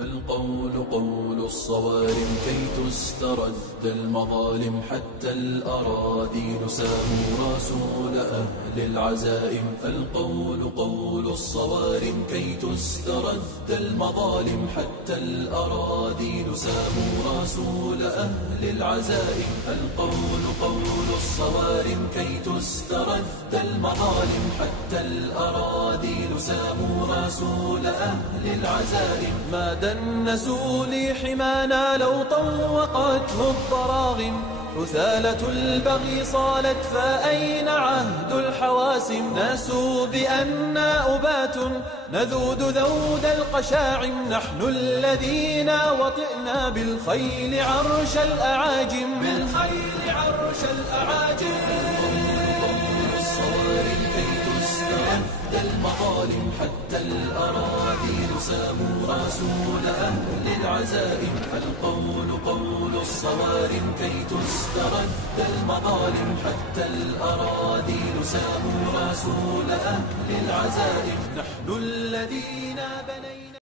القول قول الصوارم كي تسترد المظالم، حتى الأراذيل ساموا رسول أهل العزائم. القول قول الصوارم كي تسترد المظالم، حتى الأراذيل ساموا رسول أهل العزائم. القول قول الصوارم كي تسترد المظالم، حتى الأراذيل ساموا رسول أهل العزائم. ما دنسوا لي حمانا لو طوقته الضراغم، حثالة البغي صالت فأين عهد الحواسم. ناسوا بأننا أبات نذود ذود القشاعم، نحن الذين وطئنا بالخيل عرش الأعاجم. بالخيل عرش الأعاجم. الصوارم كي تسترد المظالم، حتى الأراذيل ساموا رسول أهل العزائم. القول قول الصوارم كي تسترد المظالم، حتى الأراذيل ساموا رسول أهل العزائم. نحن الذين بنينا